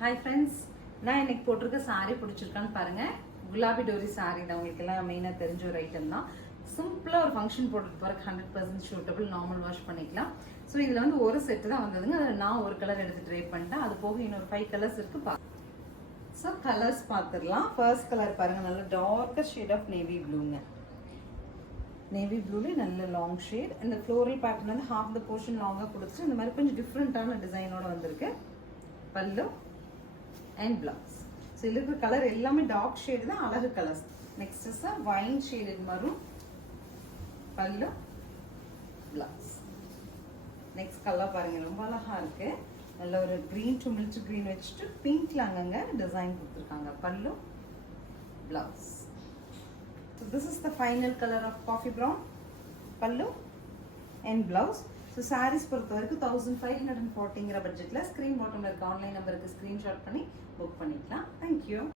Hi friends, நான் இன்னைக்கு போட்டிருக்க சாரீ பிடிச்சிருக்கான்னு பாருங்க. குலாபி டோரி சாரீ தான், உங்களுக்கு எல்லாம் மெயினாக தெரிஞ்ச ஒரு ஐட்டம் தான். சிம்பிளாக ஒரு ஃபங்க்ஷன் போட்டுட்டு போகிறக்கு 100% ஷூட்டபிள், நார்மல் வாஷ் பண்ணிக்கலாம். ஸோ இதில் வந்து ஒரு செட்டு தான் வந்ததுங்க. அதில் நான் ஒரு கலர் எடுத்து ட்ரை பண்ணிட்டேன். அது போக இன்னொரு 5 கலர்ஸ் இருக்கு. ஸோ கலர்ஸ் பார்த்துடலாம். ஃபர்ஸ்ட் கலர் பாருங்க, நல்ல டார்க்கர் ஷேட் ஆஃப் நேவி ப்ளூங்க. நேவி ப்ளூல நல்ல லாங் ஷேட். இந்த ஃப்ளோரல் பேட்டர்ன் வந்து ஹாஃப் த போர்ஷன் லாங்காக கொடுத்துட்டு இந்த மாதிரி கொஞ்சம் டிஃப்ரெண்ட்டான டிசைனோட வந்திருக்கு. பல்லு அண்ட் பிளவுஸ். ஸோ இதில் இருக்கிற கலர் எல்லாமே டார்க் ஷேடு தான், அழகு colours. Next is wine shaded maroon. Pallu, blouse. Next colour பாருங்க, ரொம்ப அழகா இருக்கு. நல்ல ஒரு கிரீன் டு மில்க் கிரீன் வச்சுட்டு பிங்க்ல அங்கங்க டிசைன் கொடுத்துருக்காங்க. பல்லு, blouse. So this is the final color of coffee brown. Pallu and blouse. So sarees பொறுத்த வரைக்கும் 1540ங்கிற பட்ஜெட்ல ஸ்கிரீன் பாட்டம்ல இருக்க ஆன்லைன் நம்பருக்கு ஸ்கிரீன்ஷாட் பண்ணி புக் பண்ணிக்கலாம். Thank you.